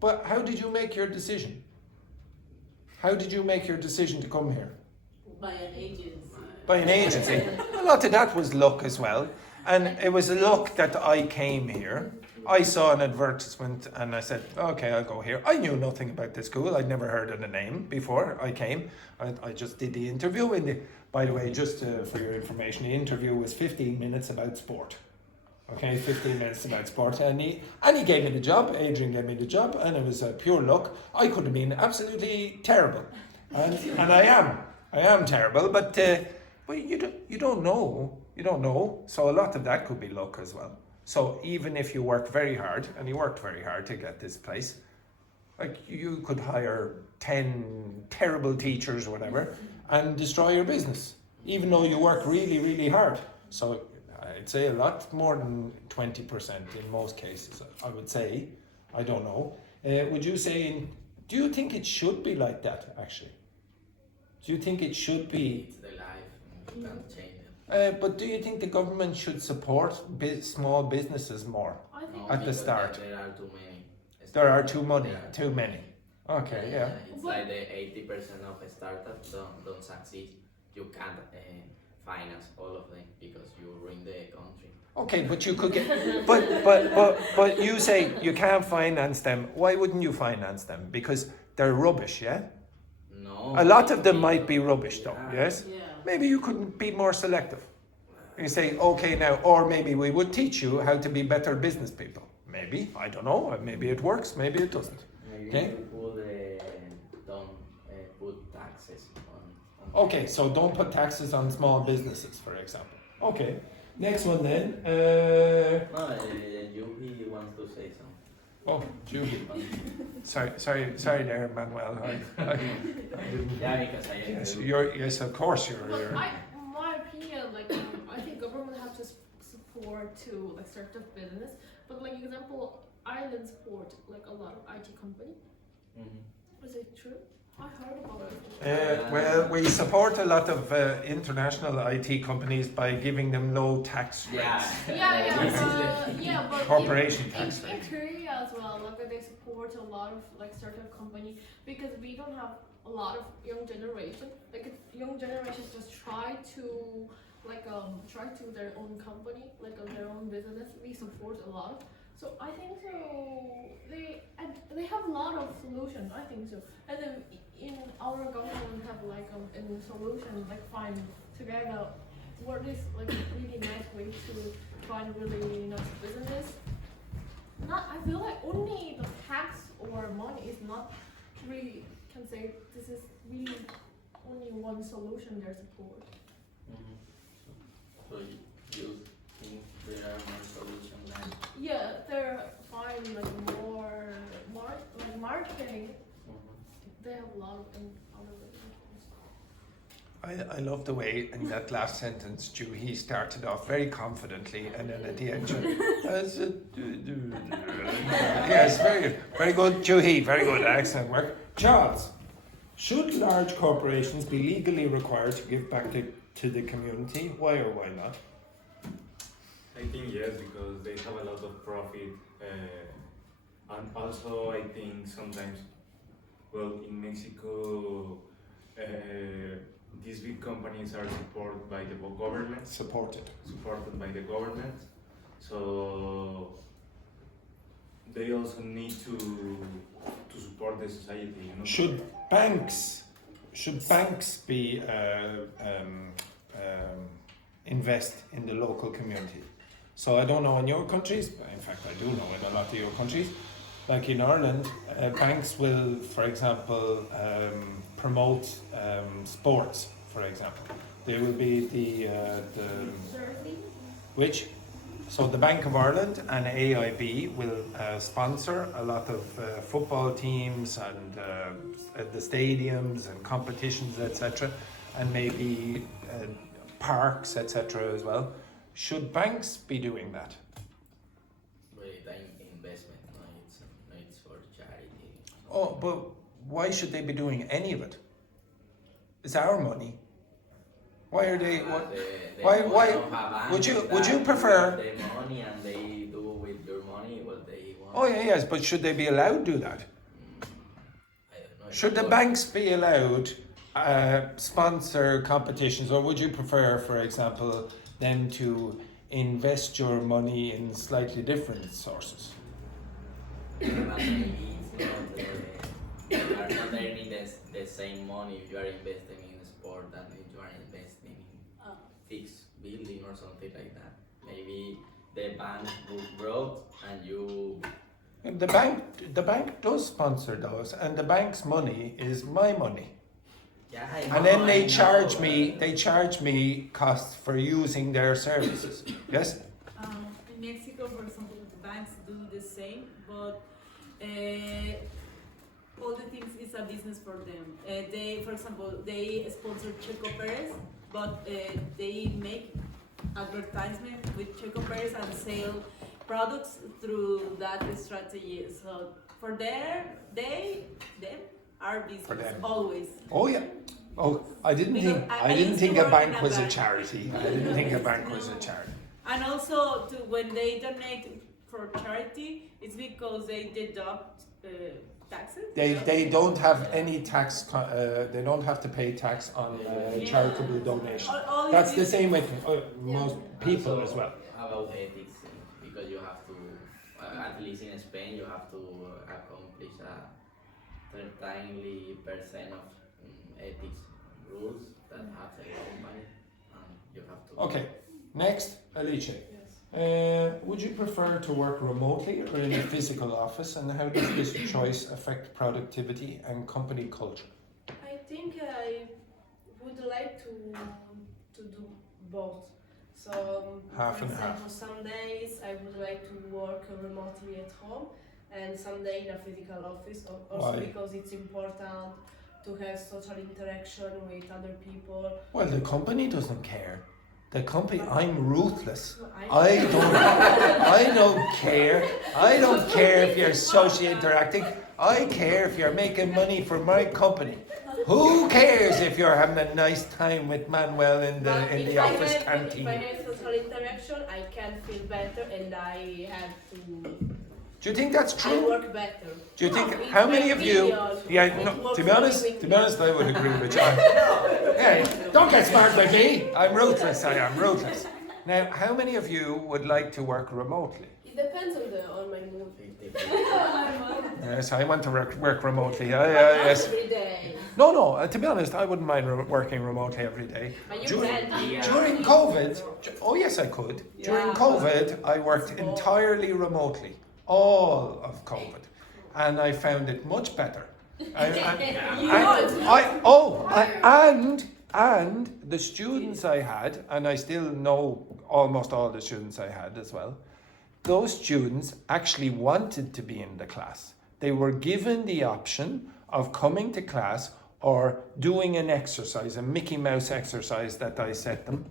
But how did you make your decision? How did you make your decision to come here? By an agency. By an agency. A lot of that was luck as well. And it was luck that I came here. I saw an advertisement and I said, okay, I'll go here. I knew nothing about the school. I'd never heard of the name before I came. I just did the interview. By the way, just for your information, the interview was 15 minutes about sport. Okay, 15 minutes about sport. And he gave me the job. Adrian gave me the job, and it was pure luck. I could have been absolutely terrible. And I am terrible, but you don't know. You don't know. So a lot of that could be luck as well. So even if you work very hard, and you worked very hard to get this place, like you could hire 10 terrible teachers or whatever and destroy your business, even though you work really, really hard. So I'd say a lot more than 20% in most cases, I would say. I don't know. Would you say, do you think it should be like that, actually? Do you think it should be? It's the life. You can't change it. But do you think the government should support small businesses more? I think At the because start. There are too many. There are too There are- many. Okay, yeah. It's like the 80% of startups don't succeed. You can't finance all of them because you ruin the country. Okay, but you could get, but you say you can't finance them. Why wouldn't you finance them? Because they're rubbish, yeah? No. A lot of them might be rubbish though, Yeah. yes? Yeah. Maybe you could be more selective. You say, okay, now, or maybe we would teach you how to be better business people. Maybe, I don't know. Maybe it works. Maybe it doesn't. Maybe Okay. you don't put taxes on. Okay, so don't put taxes on small businesses, for example. Okay. Next one then. No, Yuki wants to say something. Oh, Julie. Sorry there, Manuel. I didn't. Yeah, because I Yes, agree. yes, of course you're. But my opinion, like I think government have to support to like start up business. But like example, Ireland support like a lot of IT company. Mhm. Is it true? I heard about it. Well, we support a lot of international IT companies by giving them low tax rates. Yeah, but Corporation in, tax in rate. Korea as well, like they support a lot of like startup company because we don't have a lot of young generation. Like young generation just try to their own company, like their own business. We support a lot. So I think so. They have a lot of solutions. I think so. And then in our government have like a solution like find together what is like a really nice way to find really nice business. I feel like only the tax or money is not really can say this is really only one solution their support. Mhm. So you think there are more solutions than? Yeah, they're find like more marketing. They have a lot of other businesses. I love the way in that last sentence, he started off very confidently, and then at the end, yes, very good, Juhi, very good, excellent work. Charles, should large corporations be legally required to give back to the community? Why or why not? I think yes, because they have a lot of profit, and also I think sometimes, well, in Mexico, these big companies are supported by the government. Supported by the government, so they also need to support the society. You know. Should banks be invest in the local community? So I don't know in your countries, but in fact I do know in a lot of your countries, like in Ireland, banks will, for example, promote sports, for example. They will be so the Bank of Ireland and AIB will sponsor a lot of football teams and the stadiums and competitions, etc., and maybe parks, etc. as well. Should banks be doing that? But it's an investment, no, it's for charity. Oh, but why should they be doing any of it? It's our money. Why are they? Why? Would you prefer? The money and they do with your money what they want. Oh yeah, yes, but should they be allowed to do that? I don't know. Should the banks be allowed sponsor competitions, or would you prefer, for example, them to invest your money in slightly different sources? Maybe it's not. You are not earning the same money if you are investing in sport than if you are investing in fixed building or something like that. Maybe the bank will grow and you. The bank does sponsor those, and the bank's money is my money. Yeah, And then they charge me costs for using their services. Yes? In Mexico, for example, the banks do the same, but all the things is a business for them. They, for example, they sponsor Checo Perez, but they make advertisement with Checo Perez and sell products through that strategy. So for them are business For them. always. Oh yeah. Oh, I didn't Because think I I didn't used to think a work bank in a was a bank. charity. I didn't think a bank was a charity. And also, when they donate for charity, it's because they deduct taxes. They don't have any tax. They don't have to pay tax on charitable donation. All That's it the is- same with most people Also, as well. About ethics, because you have to, at least in Spain, you have to accomplish a certainly percent of ethics rules that have a company, and you have to. Okay. Next, Alice. Would you prefer to work remotely or in a physical office, and how does this choice affect productivity and company culture? I think I would like to do both. So, Half for and example, half. some days I would like to work remotely at home, and some day in a physical office. Also Why? because it's important to have social interaction with other people. Well, the company doesn't care. The company, I'm ruthless. No, I don't care. I don't care if you're socially interacting. I care if you're making money for my company. Who cares if you're having a nice time with Manuel in the office canteen? If I have social interaction, I can feel better, and I have to. Do you think that's I true? work better. Do you think It's how many my of you? opinion. Yeah, It no, works to be honest, I would agree with you. Yeah, don't get smart with me. I'm ruthless. I am ruthless. Now, how many of you would like to work remotely? It depends on my mood. Yes, I want to work remotely. Yes. Every day. No. To be honest, I wouldn't mind working remotely every day. But you During, can. during COVID, oh yes, I could. During COVID, I worked entirely remotely, all of COVID, and I found it much better. And the students I had, and I still know almost all the students I had as well, those students actually wanted to be in the class. They were given the option of coming to class or doing an exercise, a Mickey Mouse exercise that I set them.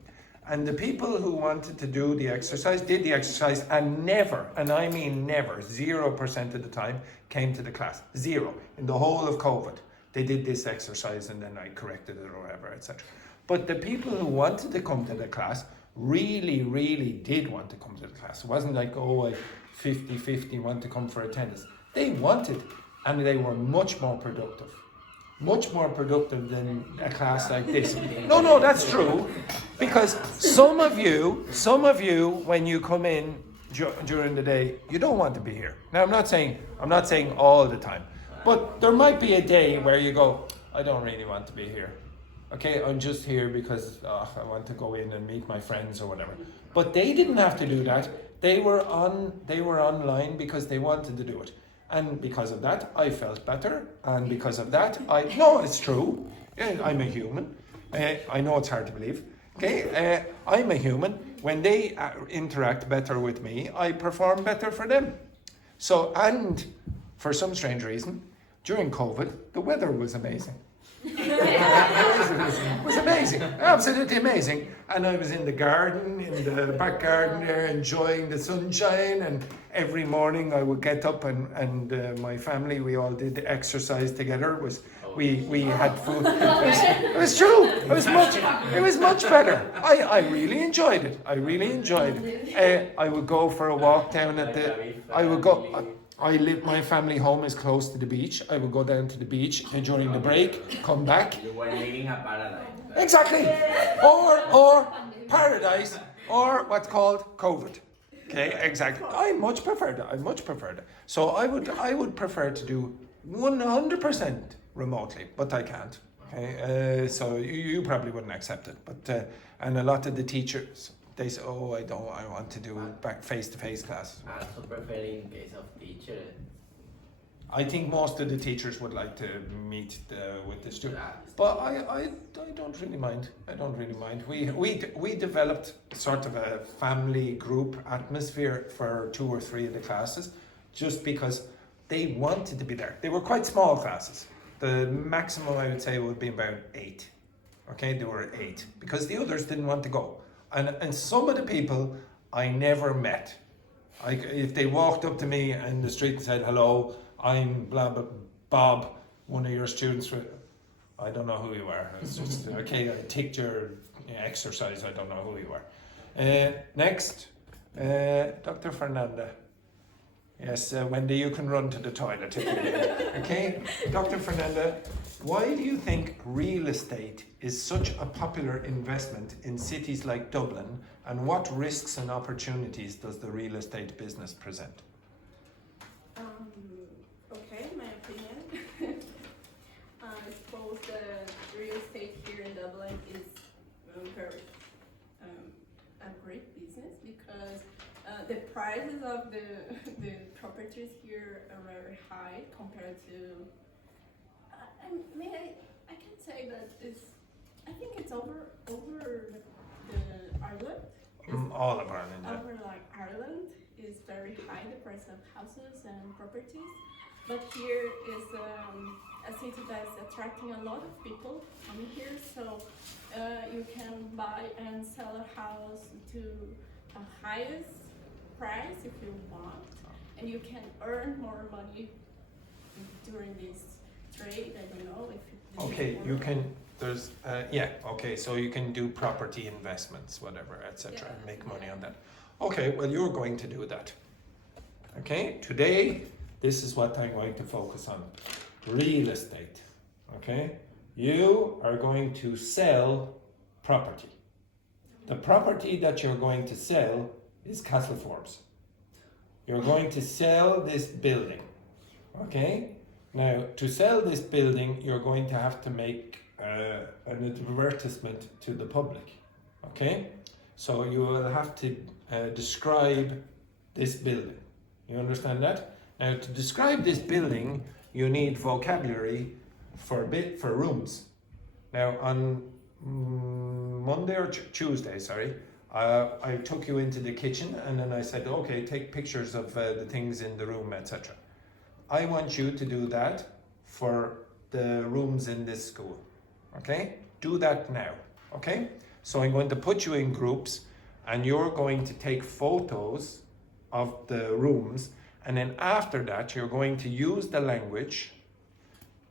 And the people who wanted to do the exercise did the exercise and never, and I mean never, 0% of the time came to the class. Zero. In the whole of COVID. They did this exercise and then I corrected it or whatever, etc. But the people who wanted to come to the class really, really did want to come to the class. It wasn't like, oh, I 50-50 want to come for attendance. They wanted, and they were much more productive. Much more productive than a class like this. No, that's true. Because some of you, when you come in during the day, you don't want to be here. Now, I'm not saying all the time, but there might be a day where you go, I don't really want to be here. Okay, I'm just here because I want to go in and meet my friends or whatever. But they didn't have to do that. They were online because they wanted to do it. And because of that, I felt better. And because of that, it's true. Yeah, I'm a human. I know it's hard to believe. Okay, I'm a human. When they interact better with me, I perform better for them. So, and for some strange reason, during COVID, the weather was amazing. It was amazing, absolutely amazing. And I was in the garden, in the back garden there, enjoying the sunshine. And every morning I would get up and my family, we all did the exercise together. We had food. It was true. It was much better. I really enjoyed it. I would go for a walk down at my family home is close to the beach. I would go down to the beach during the break, come back. You were living a paradise. Exactly. Or paradise, or what's called COVID. Okay, exactly. I much preferred it. So I would prefer to do 100% remotely, but I can't. Okay, so you probably wouldn't accept it, but and a lot of the teachers, they say, oh, I want to do back face-to-face classes. I also prefer in case of teacher. I think most of the teachers would like to meet with the students, but I don't really mind. We developed sort of a family group atmosphere for 2 or 3 of the classes, just because they wanted to be there. They were quite small classes. The maximum I would say would be about 8. Okay, there were 8 because the others didn't want to go. And some of the people I never met. If they walked up to me in the street and said, hello, I'm blah, blah, Bob, one of your students. I don't know who you are. It's just, okay, I ticked your exercise. I don't know who you are. Next, Dr. Fernanda. Yes, Wendy, you can run to the toilet if you need. Okay, Dr. Fernanda, why do you think real estate is such a popular investment in cities like Dublin, and what risks and opportunities does the real estate business present? Okay, my opinion. I suppose the real estate here in Dublin is very great. of the properties here are very high compared to. I can say that I think it's over the Ireland. All of Ireland. Yeah. Over like Ireland is very high the price of houses and properties, but here is a city that's attracting a lot of people coming here. So you can buy and sell a house to a highest price if you want, and you can earn more money during this trade. I don't know if it Okay, you can. There's okay, so you can do property investments, whatever, etc., and make money on that. Okay, well, you're going to do that. Okay, today this is what I'm going to focus on: real estate. Okay, you are going to sell property. The property that you're going to sell is Castle Forbes. You're going to sell this building. Okay, now to sell this building, you're going to have to make an advertisement to the public. Okay, so you will have to describe this building. You understand that? Now, to describe this building, you need vocabulary for rooms. Now, on Monday or Tuesday, sorry, I took you into the kitchen and then I said, okay, take pictures of the things in the room, etc. I want you to do that for the rooms in this school. Okay? Do that now. Okay? So I'm going to put you in groups and you're going to take photos of the rooms, and then after that you're going to use the language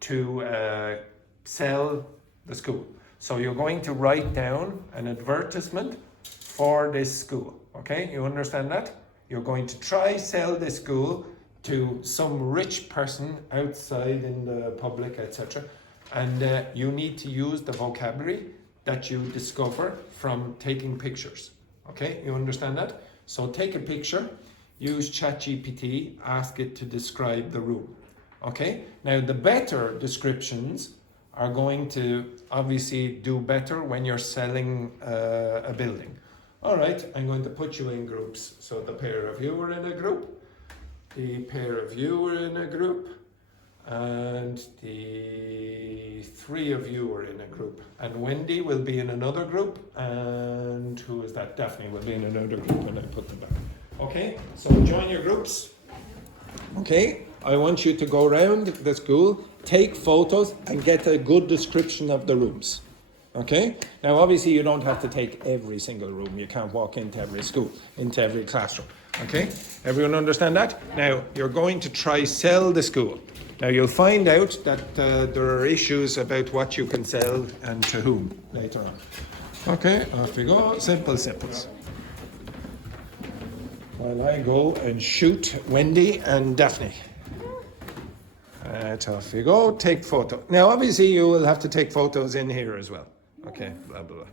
to sell the school. So you're going to write down an advertisement for this school. Okay? You understand that? You're going to try sell this school to some rich person outside in the public, etc. And you need to use the vocabulary that you discover from taking pictures. Okay, you understand that? So take a picture, use ChatGPT, ask it to describe the room. Okay, now the better descriptions are going to obviously do better when you're selling a building. All right, I'm going to put you in groups. So the pair of you are in a group, the pair of you are in a group, and the three of you are in a group, and Wendy will be in another group, and who is that? Daphne will be in another group when I put them back. Okay, so join your groups. Okay, I want you to go around the school, take photos and get a good description of the rooms. Okay, now obviously you don't have to take every single room. You can't walk into every school, into every classroom. Okay, everyone understand that? Now you're going to try sell the school. Now you'll find out that there are issues about what you can sell and to whom later on. Okay, off we go. Simple simples. While I go and shoot Wendy and Daphne. Off you go. Take photo. Now obviously you will have to take photos in here as well. Okay, blah blah blah.